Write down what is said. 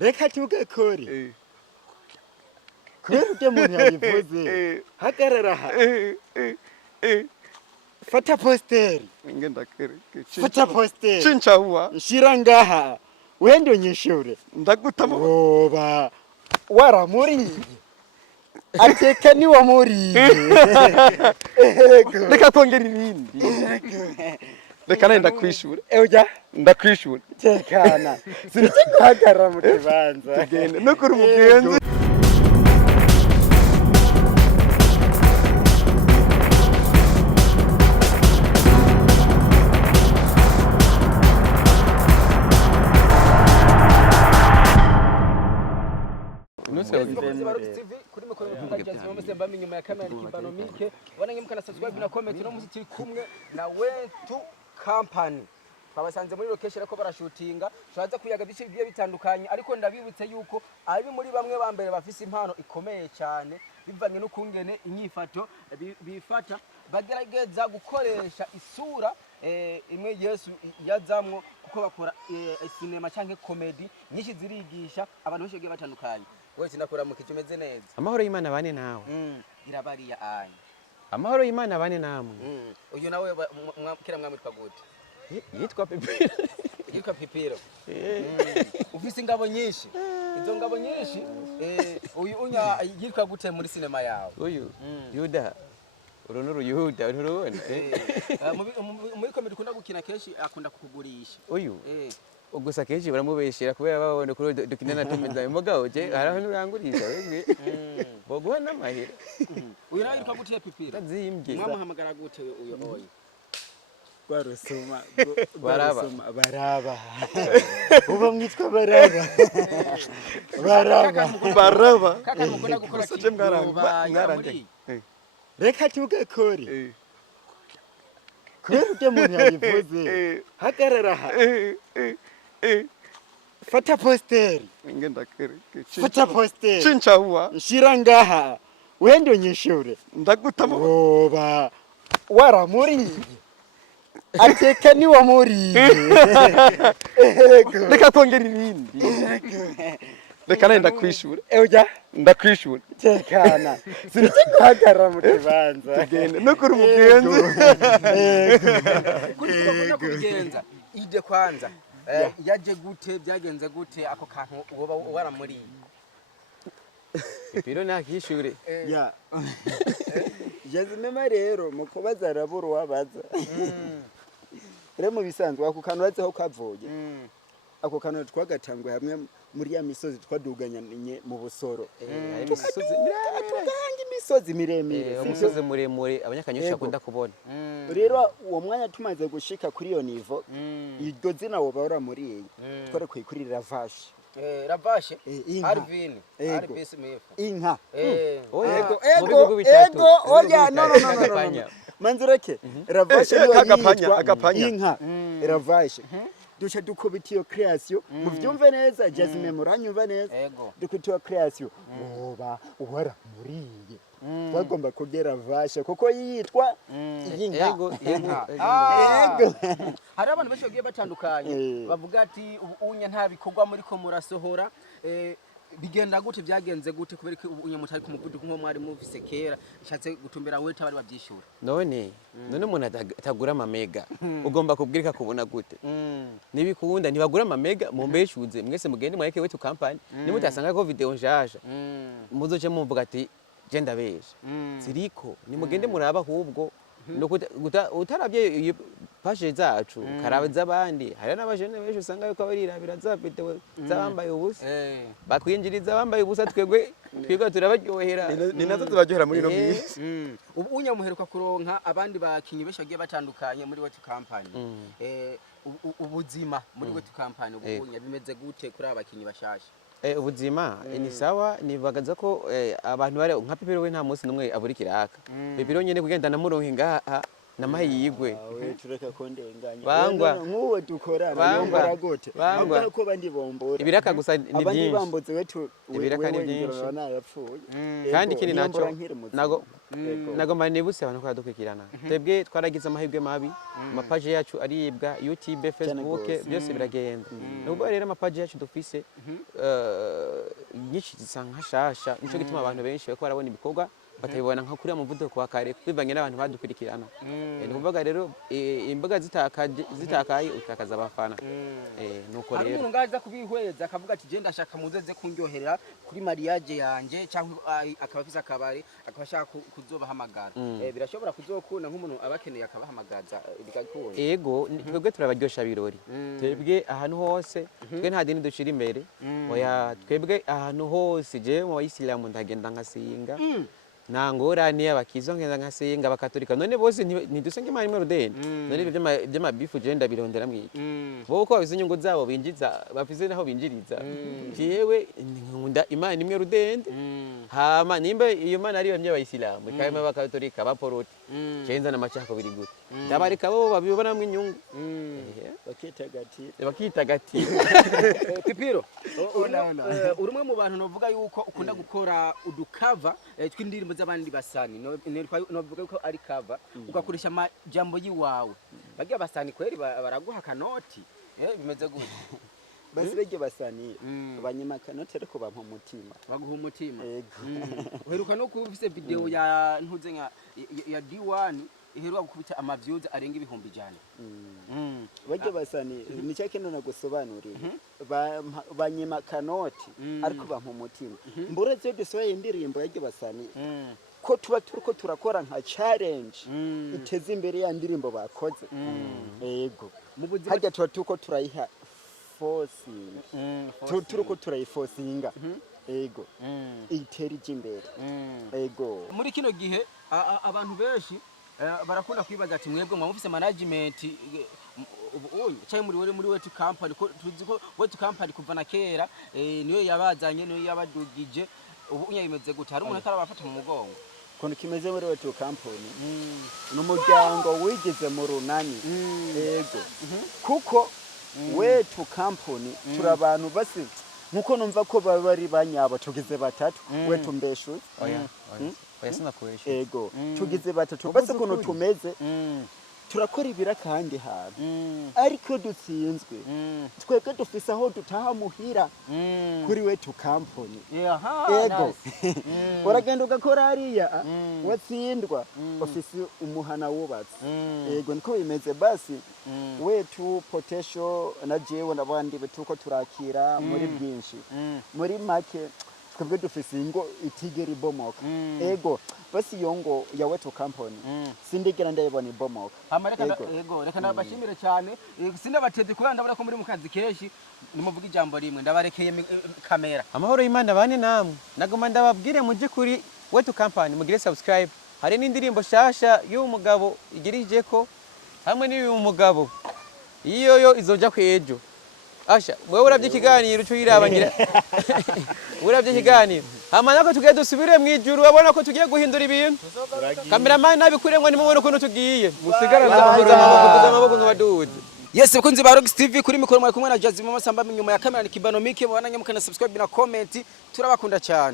reka tugakore kubera ujya muntu yabivuze hagarara aha fata posteri ngenda kereke fata posteri cincahuwa shira ngaha wende unyishure ndagutamo oba waramuriye ateka ni wamuriye reka twongera ibindi reka nawe ndakwishura ujya ndakwishura tekana sinzi guhagarara mu kibanza tugende no kuri umugenzi kuri mikoro y'Kurangiza mwese mbamye nyuma ya kamera kibanomike wananye mukana subscribe na comment no muzitiri kumwe na Wetu Campany babasanze muri location ko barashutinga turaza kuyaga bice bigiye bitandukanye ariko ndabibutse yuko ari muri bamwe bambere bafise impano ikomeye cyane bivanye no kungene inyifato bifata bagerageza gukoresha isura imwe Yesu yazamwo kuko bakora cinema canke comedy nyinshi zirigisha abantu benshi bagiye batandukanye wese nakora mu kicumeze neza amahoro y'Imana bane nawe irabariya anye amahoro y'Imana bane namwe uyu nawe kira mwamwitwa gute yitwa Pipiro yitwa Pipiro ufise ingabo nyinshi izo ngabo nyinshi uyu unya yitwa gute muri cinema yawe uyu Yuda urunuru Yuda urubona muri comedy kunda gukina keshi akunda kukugurisha uyu ugusa keshi baramubeshera kubera babone kuri dukinana tumiza imboga oje haraho nurangurisha wewe boguha namahira uyu nawe yitwa gute Pipiro tazimbye mwamuhamagara gute uyu oyi barusoma baraba uba mwitwa baraba kaka mukunda gukora saje mwarange reka tugakore kubera ujya muntu yabivuze hagarara aha fata posteri ngenda kereke fata posteri cincahuwa shira ngaha wende unyishure ndagutamo oba waramuriye ateka ni wamuriye reka twongera ibindi reka nawe ndakwishura ujya ndakwishura tekana sinzi guhagarara mu kibanza tugende no kuri umugenzi kuri kubigenza ide kwanza yaje gute byagenze gute ako kantu woba waramuriye Pipiro nakishure ya jazimema rero mukubaza araburu wabaza rero mu bisanzwe ako kantu bazeho kavuye ako kantu twagatangwe hamwe muri ya misozi twaduganyanye mu Busoro imisozi miremire umusozi muremure abanyakanyosha akunda kubona rero uwo mwanya tumaze gushika kuri yo nivo iryo zina woba waramuriye twarekwiye kuri Ravashe Ravashe Arvin Smith inka ego oya no manzureke Ravashe yitwa inka Ravashe dusha dukubita iyo creation mu byumve neza Jasmine muranyumva neza dukubita iyo creation oba waramuriye twagomba kugera Ravashe kuko yitwa yego hari abantu benshi bagiye batandukanye bavuga ati ubunya nta bikorwa muri ko murasohora bigenda gute byagenze gute kubera ko ubunya mutari ku muvuduko nko mwari muvise kera ishatse gutumbera Wetu abari babyishura none umuntu atagura amamega ugomba kubwirika kubona gute nibikunda ntibagura amamega mumbeshuze mwese mugende mweke Wetu Campany nimutasanga ko video njaje muzoce mumvuga ati je ndabesha ziriko nimugende muraba ahubwo utarabye pashe zacu karabaza abandi hari n'abajene benshi usanga yuko barirabira za video zabambaye ubusa bakwinjiriza bambaye ubusa twebwe turabaryohera ni nazo zibaryohera muri no minsi ubu unyamuheruka kuronka abandi bakinyi benshi bagiye batandukanye muri Wetu Campany ubuzima muri Wetu Campany ubunya bimeze gute kuri abakinyi bashasha ubuzima ni sawa nibagaza ko abantu bare nka Pipiro we nta munsi numwe aburikira aka Pipiro nyene kugenda namuronke ngaha namahirwe tureka kondenganya Bangwa. nk'uwo dukorana Bangwa. yombora gute Bangwa. ahubwo ko bandi bombora ibiraka gusa ni abandi byinshi bambuze wetu Ibiraka ni byinshi. yapfuye kandi ikindi naco nago Ego. nagomba nibutse abantu ko badukurikirana twebwe twaragize amahirwe mabi amapaje yacu aribwa YouTube Facebook gose. byose biragenda nubwo rero amapaje yacu dufise nyinshi zisa nkashasha nico gituma abantu benshi bariko barabona ibikorwa batabibona nka kuriya muvuduko wa kare bivanye n'abantu badukurikirana ni kuvuga rero imboga zitakaye utakaza abafana nuko hari rero umuntu ngaza kubihweza akavuga ati je ndashaka muzeze kunyoherera kuri mariage yanje cyangwa akaba afise akabari akaba ashaka kuzobahamagara birashobora kuzokunda nk'umuntu abakeneye akabahamagaza bigakunda ego twebwe turabaryosha birori twebwe ahantu hose twe nta dini dushira imbere oya twebwe ahantu hose je mu bayisilamu ndagenda ngasinga nangorane y'abakizo ngenda ngasenga abakatolika none bose ntidusenge imana imwe rudeni none ibyo by'amabifu je ndabirondera mwiki bo ko babize inyungu zabo binjiza bafise naho binjiriza jewe nkunda imana imwe rudende hama nimba iyo mana ari bamye abayisilamu ikayema abakatolika abaporoti cenza n'amacako biri gute ndabareka bo babibonamwe inyungu bakitagati Pipiro urumwe mu bantu novuga yuko ukunda gukora udukava tw'indirimbo z'abandi basani novuga ko ari cover ugakoresha amajambo yiwawe bagiye basani kweri baraguha kanoti bimeze gute basi bege basani abanyamakanote ariko bampa umutima baguha umutima uheruka no kubifise video ya ntuze nka ya D1 iheruka gukubita amaviews arenga 100,000 bage basani ni cyake none gusobanurira banyamakanote ariko bampa umutima mbura byo dusoye indirimbo yage basani ko tuba turiko turakora nka challenge iteze imbere ya ndirimbo bakoze yego hajya tuba tuko turayiha turiko turayifosinga ego iterije imbere ego muri kino gihe abantu benshi barakunda kwibaza ati mwebwe mwamufise management cyangwa muri Wetu Campany ko tuzi ko Wetu Campany kuva na kera niyo yabazanye niyo yabadugije ubu unyayimeze gute hari umuntu atarabafata mu mugongo kono kimeze muri Wetu Campany n'umuryango wigize mu runani ego kuko Wetu Campany turabantu basi nkuko numva ko bari banyabo tugize batatu Wetu mbeshu oya sinakoresha ego tugize batatu basi kono tumeze turakora ibira kandi hantu ariko dutsinzwe twebwe dufise aho dutaha muhira kuri Wetu Campany ego uragenda ugakora hariya watsindwa ofisi umuhana wubatse ego niko bimeze basi Wetu potential na jewe nabandi betuko turakira muri byinshi muri make twebwe dufise ingo itigeri bomoka ego basi yongo ya Wetu Campany sindigera ndayibona ibomoka ego reka nabashimire cyane sindabateze kubanda ndabona ko muri mukazi keshi nimuvuga ijambo rimwe ndabarekeye kamera amahoro y'Imana bane namwe nagoma ndababwire muje kuri Wetu Campany mugire subscribe hari n'indirimbo shasha y'umugabo igirije ko hamwe n'uyu mugabo iyo izoja kwejo asha wewe uravye ikiganiro cyo yirabangira uravye ikiganiro hama nako tugiye dusubire mu ijuru babona ko tugiye guhindura ibintu cameraman nabikurengwa nimubona ukuntu tugiye musigaraza amaboko nk'abaduze yes bakunzi ba Rox TV kuri mikoro mwa kumwe na Jazzy Mama Samba inyuma ya kamera ni Kibano Mike mubana nyamukana subscribe na comment turabakunda cyane